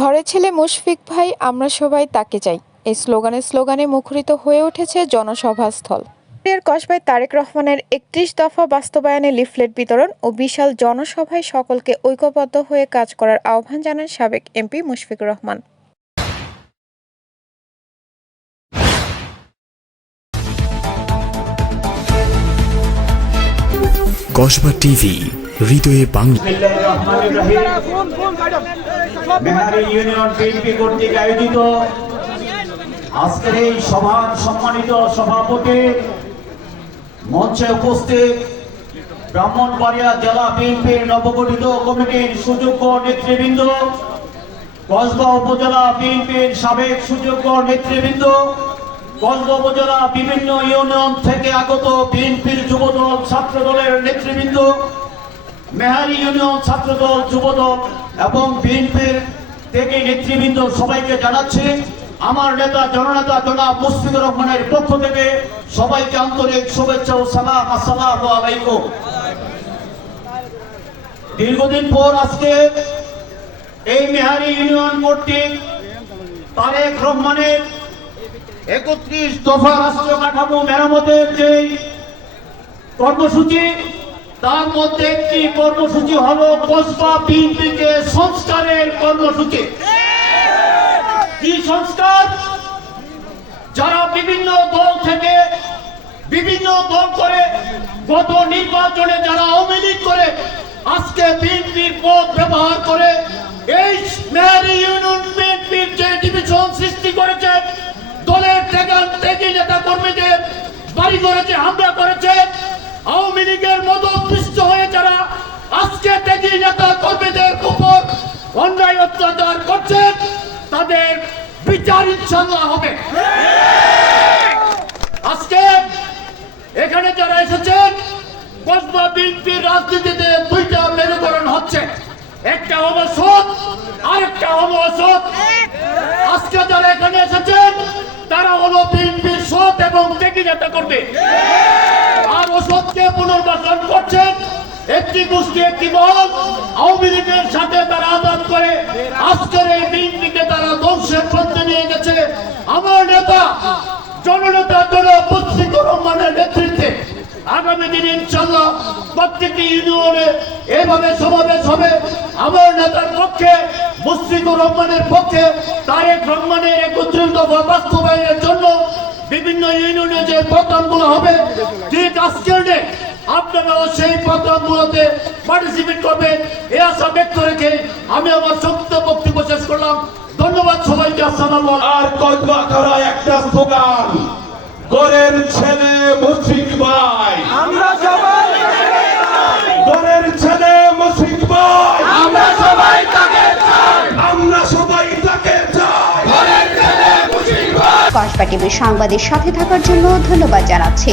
ঘরে ছেলে মুশফিক ভাই, আমরা সবাই তাকে চাই। এই স্লোগানে স্লোগানে মুখরিত হয়ে উঠেছে জনসভাস্থল। কসবায় তারেক রহমানের একত্রিশ দফা বাস্তবায়নে লিফলেট বিতরণ ও বিশাল জনসভায় সকলকে ঐক্যবদ্ধ হয়ে কাজ করার আহ্বান জানান সাবেক এমপি মুশফিকুর রহমান। কসবা টিভি হৃদয়ে বাংলা। আয়োজিত আজকের এই সভার সম্মানিত সভাপতি মঞ্চে উপস্থিত ব্রাহ্মণবাড়িয়া জেলা বিএনপির নবগঠিত কমিটির সুযোগ্য নেতৃবৃন্দ, কসবা উপজেলা বিএনপির সাবেক সুযোগ্য নেতৃবৃন্দ, কসবা উপজেলা বিভিন্ন ইউনিয়ন থেকে আগত বিএনপির যুবদল ছাত্রদলের নেতৃবৃন্দ মেহারি ইউনিয়ন ছাত্রদল, যুবদল এবং বিএনপির থেকে নেতৃবৃন্দ সবাইকে জানাচ্ছি, আমার নেতা, জননেতা জনাব মুশফিকুর রহমানের পক্ষ থেকে সবাইকে আন্তরিক শুভেচ্ছা ও সালাম, আসসালামু আলাইকুম। দীর্ঘদিন পর আজকে এই মেহারি ইউনিয়ন কর্তৃক তারেক রহমানের একত্রিশ দফা রাষ্ট্র কাঠামো মেরামতের যে কর্মসূচি তার মধ্যে একটি কর্মসূচি হলো কসবা বিএনপিকে সংস্কারের কর্মসূচি। কি সংস্কার? যারা বিভিন্ন দল থেকে বিভিন্ন দল করে গত নির্বাচনে যারা আওয়ামী লীগ করে, আজকে বিএনপির পদ ব্যবহার করে, এই মেয়ারি ইউনিয়ন বিএনপির যে ডিভিশন সৃষ্টি করেছে, দলের থেকে নেতা কর্মীদের বাড়ি করেছে, হামলা করেছে আজকে থেকে নেতা কর্মীদের উপর অন্যায় অত্যাচার করছেন তাদের বিচার ইনশাল্লাহ হবে। আজকে এখানে যারা এসেছেন কসবা বিএনপির রাজনীতিতে দুইটা মেরুকরণ হচ্ছে। একটা হলো সৎ আরেকটা হলো অসৎ আজকে যারা এখানে এসেছেন, তারা হলো বিএনপির সৎ এবং টেকি নেতা করবে আর অসৎকে পুনর্বাসন করছেন একটি গোষ্ঠী, একটি দল আওয়ামী লীগের সাথে তারা আদান করে আজকের এই বিএনপিকে তারা ধ্বংসের পথে নিয়ে গেছে। আমার নেতা, জননেতা জনাব মুশফিকুর রহমানের নেতৃত্বে আগামী দিনে ইনশাল্লাহ প্রত্যেকটি ইউনিয়নে এভাবে সমাবেশ হবে। আমার নেতার পক্ষে, মুশফিকুর রহমানের পক্ষে, তারেক রহমানের একত্রিত বাস্তবায়নের জন্য বিভিন্ন ইউনিয়নে যে প্রোগ্রামগুলো হবে, ঠিক আজকের সেই পার্টিসিপেট করবেন এ আশা ব্যক্ত রেখে আমি আমার সংক্ষিপ্ত বক্তব্য শেষ করলাম। ধন্যবাদ সবাইকে আসসালাম আর করা একটা স্লোগান? গরের ছেলে মুশিক ভাই। আমরা সবাই গরের ছেলে মুশিক ভাই। আমরা সবাই তাকে চাই। আমরা সবাই তাকে চাই। কসবা টিভির সংবাদের সাথে থাকার জন্য ধন্যবাদ জানাচ্ছি।